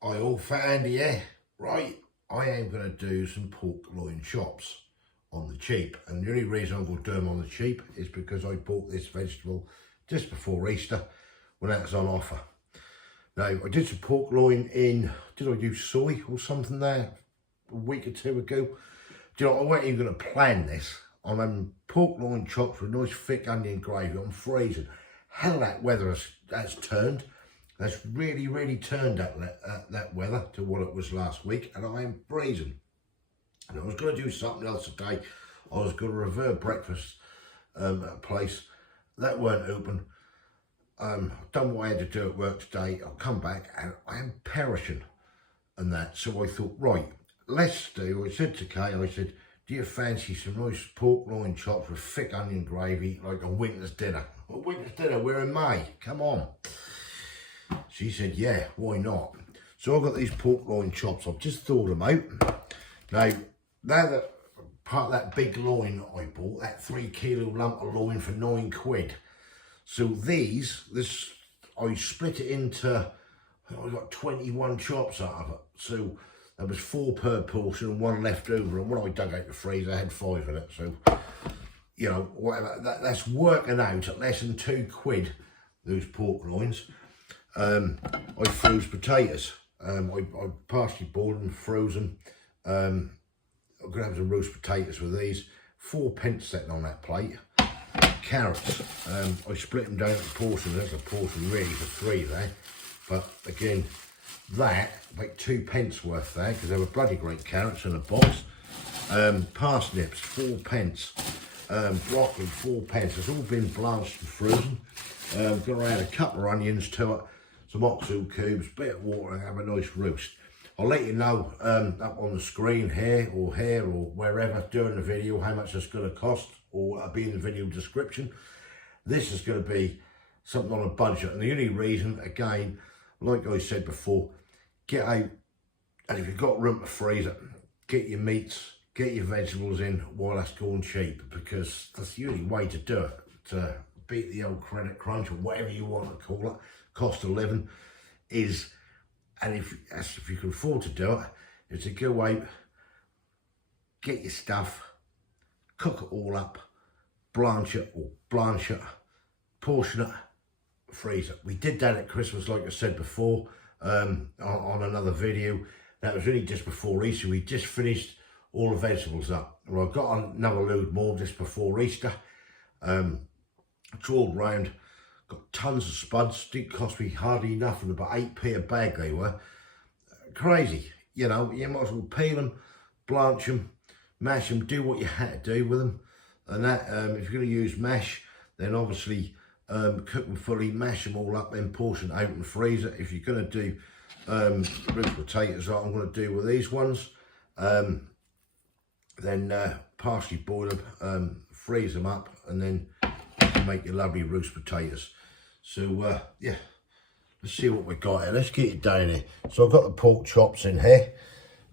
Hi all, Fat Andy here. Right, I am going to do some pork loin chops on the cheap, and the only reason I'm going to do them on the cheap is because I bought this vegetable just before Easter when that was on offer. Now, I did some pork loin in, did I do soy or something there a week or two ago? Do you know, I wasn't even going to plan this. I'm having pork loin chops with nice thick onion gravy. I'm freezing. Hell, that weather has turned. That's really turned up that weather to what it was last week, and I am freezing. And I was going to do something else today. I was going to revert breakfast at a place that weren't open. Done what I had to do at work today. I'll come back and I am perishing and that. So I thought, right, let's do. I said to Kay, I said, do you fancy some nice pork loin chops with thick onion gravy like a winter's dinner? A winter's dinner, we're in May, come on. She said, yeah, why not? So I've got these pork loin chops. I've just thawed them out. Now, they're the part of that big loin I bought, that 3 kilo lump of loin for £9. So I split it into, I got 21 chops out of it. So there was 4 per portion and 1 left over. And when I dug out the freezer, I had 5 in it. So, you know, whatever. That's working out at less than £2, those pork loins. I froze potatoes. I partially boiled them, frozen. I'm going to have some roast potatoes with these. 4p sitting on that plate. Carrots. I split them down into portions. There's a portion really for 3 there. But again, that, about 2p worth there, because they were bloody great carrots in a box. Parsnips, 4p. Broccoli, 4p. It's all been blanched and frozen. Going to add a couple of onions to it. Some oxtail cubes, bit of water, and have a nice roast. I'll let you know up on the screen here or wherever during the video how much it's going to cost, or it'll be in the video description. This is going to be something on a budget, and the only reason, again, like I said before, get out, and if you've got room to freeze it, get your meats, get your vegetables in while that's going cheap, because that's the only way to do it, to beat the old credit crunch or whatever you want to call it. Cost of living is, and if you can afford to do it, is to go out, get your stuff, cook it all up, blanch it, portion it, freeze it. We did that at Christmas, like I said before, on another video. That was really just before Easter. We just finished all the vegetables up. Well, I've got another load more just before Easter. Trawled round. Got tons of spuds. Didn't cost me hardly nothing, about 8p a bag they were. Crazy, you know. You might as well peel them, blanch them, mash them, do what you had to do with them. And that, if you're going to use mash, then obviously cook them fully, mash them all up, then portion out and freeze it. If you're going to do roast potatoes, like I'm going to do with these ones, then partially boil them, freeze them up, and then you can make your lovely roast potatoes. So yeah, let's see what we've got here. Let's get it down here. So I've got the pork chops in here.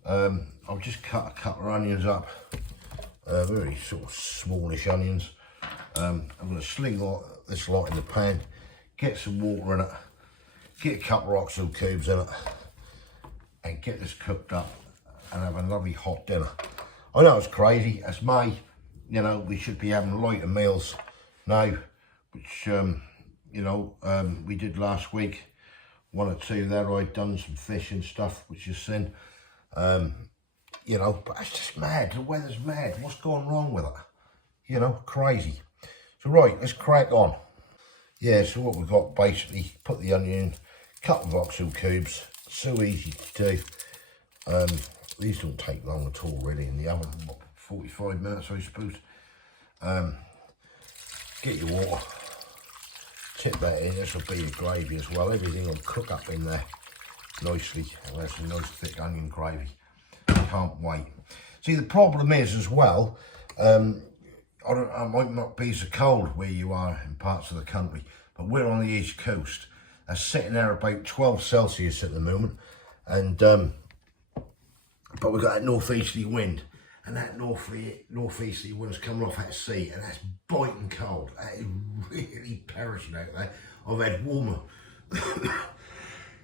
I've just cut a couple of onions up, very sort of smallish onions. I'm going to sling this lot in the pan, get some water in it, get a couple of oxtail cubes in it, and get this cooked up and have a lovely hot dinner. I know it's crazy, it's May, you know, we should be having lighter meals now, which you know, we did last week, 1 or 2 there. I'd done some fish and stuff, which is sin, you know, but it's just mad. The weather's mad. What's going wrong with it? You know, crazy. So right, let's crack on. Yeah, so what we've got, basically, put the onion in, couple of oxtail cubes. So easy to do. These don't take long at all, really, in the oven. What, 45 minutes, I suppose. Get your water. Tip that in. This will be your gravy as well. Everything will cook up in there nicely. And there's some nice thick onion gravy. Can't wait. See, the problem is as well, I might not be so cold where you are in parts of the country, but we're on the east coast. That's sitting there about 12 Celsius at the moment, and but we've got that northeasterly wind, and that northeasterly wind's coming off that sea, and that's biting cold. That is really perishing out there. I've had warmer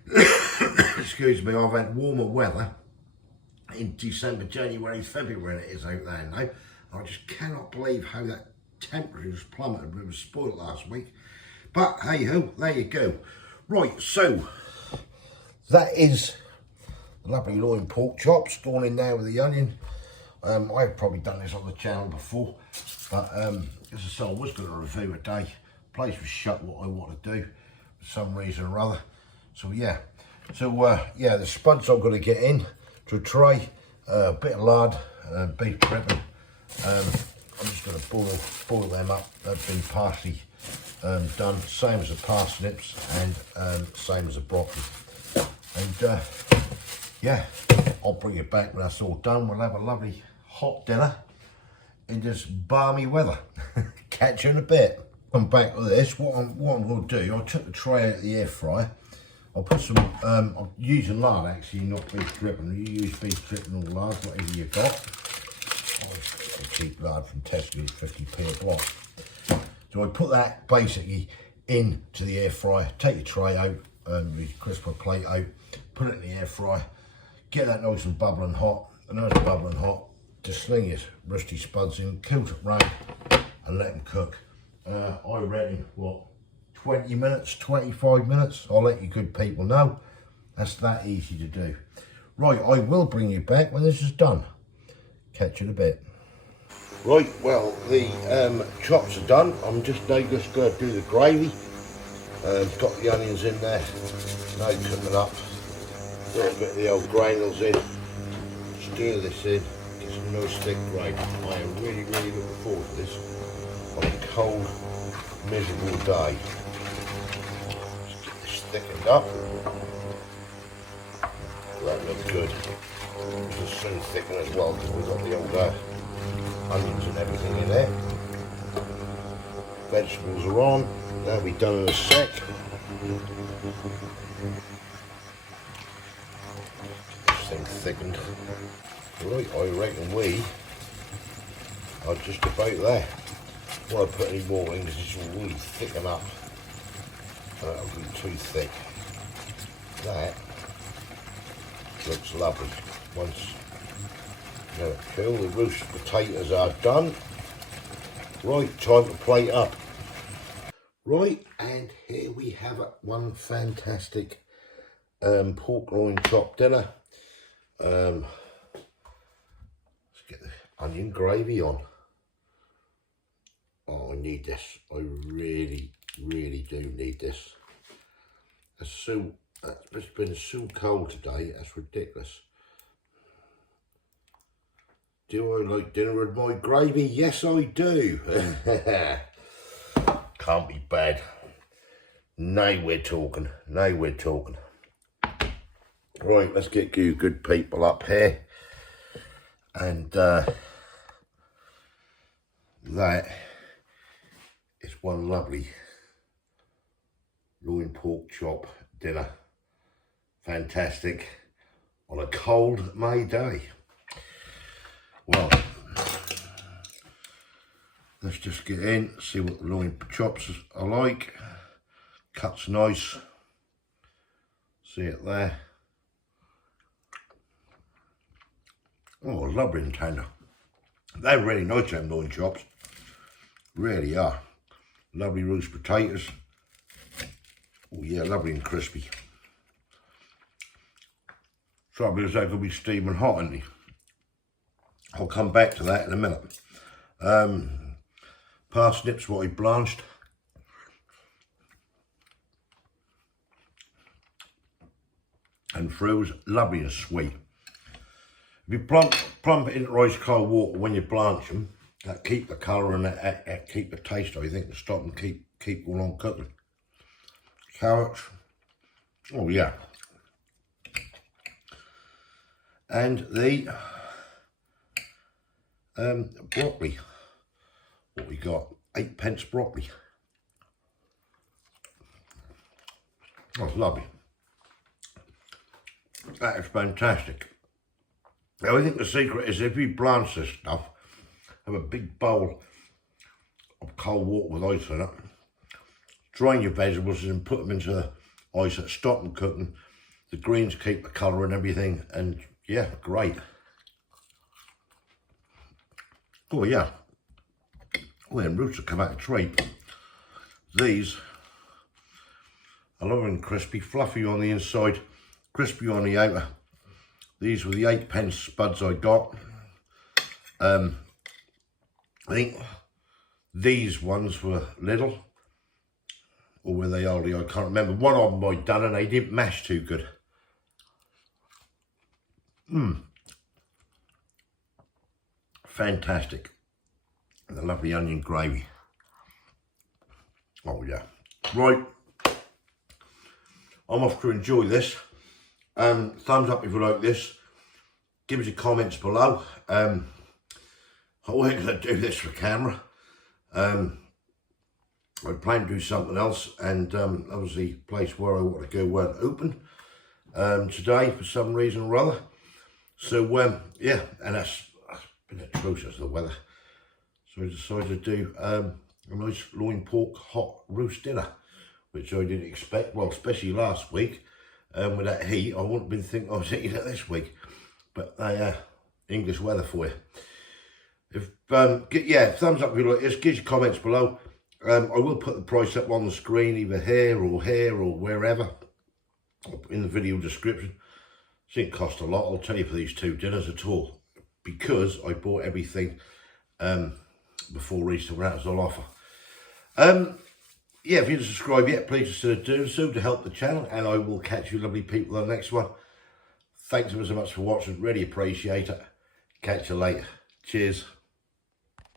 excuse excuse me, I've had warmer weather in December, January, February it is out there now. I just cannot believe how that temperature has plummeted. It was spoiled last week. But hey ho, there you go. Right, so that is lovely loin pork chops going in there with the onion. I've probably done this on the channel before, but as I said, I was going to review a day. The place was shut what I want to do for some reason or other. So yeah, yeah, the spuds I'm going to get in to a tray, a bit of lard, beef dripping. I'm just going to boil them up. They've been partially done, same as the parsnips and same as the broccoli. And yeah, I'll bring it back when that's all done. We'll have a lovely hot dinner in this balmy weather. Catch you in a bit. Come back with this. What I'm going to do, I took the tray out of the air fryer. I'll put some, I'm using lard actually, not beef dripping. You use beef dripping or lard, whatever you got. I cheap lard from Tesco, 50p a block. So I put that basically into the air fryer, take the tray out, the crisper plate out, put it in the air fryer, get that nice and bubbling hot, and as it's bubbling hot, just sling your rusty spuds in, kilt it round, and let them cook. I reckon, what, 20 minutes, 25 minutes? I'll let you good people know. That's that easy to do. Right, I will bring you back when this is done. Catch you in a bit. Right, well, the chops are done. I'm just now just going to do the gravy. Got the onions in there. Now cooking up. A little bit of the old granules in. Stir this in. Get some nice thick gravy. I am really, really looking forward to this on a cold, miserable day. Just get this thickened up. That looks good. This will soon thicken as well because we've got the old onions and everything in there. Vegetables are on. That'll be done in a sec. This thing thickened. Right, I reckon we are just about there. I won't put any more in because this will really thicken up. That'll be too thick. That looks lovely. Once cool, the roast potatoes are done. Right, time to plate up. Right, and here we have it, one fantastic pork loin chop dinner. Let's get the onion gravy on. Oh, I need this. I really, really do need this. It's been so cold today, that's ridiculous. Do I like dinner with my gravy? Yes, I do. Can't be bad. Now we're talking. Now we're talking. Right, let's get you good people up here. And that is one lovely loin pork chop dinner. Fantastic on a cold May day. Well, let's just get in, see what the loin chops are like. Cuts nice. See it there. Oh, lovely and tender. They're really nice, them loin chops. Really are. Lovely roast potatoes. Oh yeah, lovely and crispy. Trouble is they're going to be steaming hot, aren't they? I'll come back to that in a minute. Parsnips, what I blanched. And froze, lovely and sweet. If you plump it into ice cold water when you blanch them, that keep the colour and that keep the taste, I think, and stop them keep going on cooking. Carrots, oh yeah. And the broccoli, what we got, 8p broccoli. Oh, it's lovely. That is fantastic. Now, I think the secret is if you blanch this stuff, have a big bowl of cold water with ice in it, drain your vegetables and put them into the ice, stop them cooking, The greens keep the colour and everything, and yeah, great. Oh yeah, when roots have come out of tree, these are lovely and crispy, fluffy on the inside, crispy on the outer. These were the 8p spuds I got. I think these ones were little, or were they oldie? I can't remember. One of them I'd done and they didn't mash too good. Fantastic. The lovely onion gravy. Oh yeah. Right. I'm off to enjoy this. Thumbs up if you like this. Give us your comments below. I wasn't going to do this for camera. I planned to do something else, and obviously the place where I want to go weren't open today for some reason or other. So yeah, and that's been atrocious, the weather. So I decided to do a nice loin pork hot roast dinner, which I didn't expect. Well, especially last week with that heat, I wouldn't have been thinking I was eating it this week. But English weather for you. If yeah, thumbs up if you like this. Give your comments below. I will put the price up on the screen, either here or wherever, in the video description. It didn't cost a lot, I'll tell you, for these two dinners at all, because I bought everything before Easter when that was on offer. Yeah, if you didn't subscribe yet, please consider doing so to help the channel, and I will catch you lovely people on the next one. Thanks ever so much for watching, really appreciate it. Catch you later. Cheers.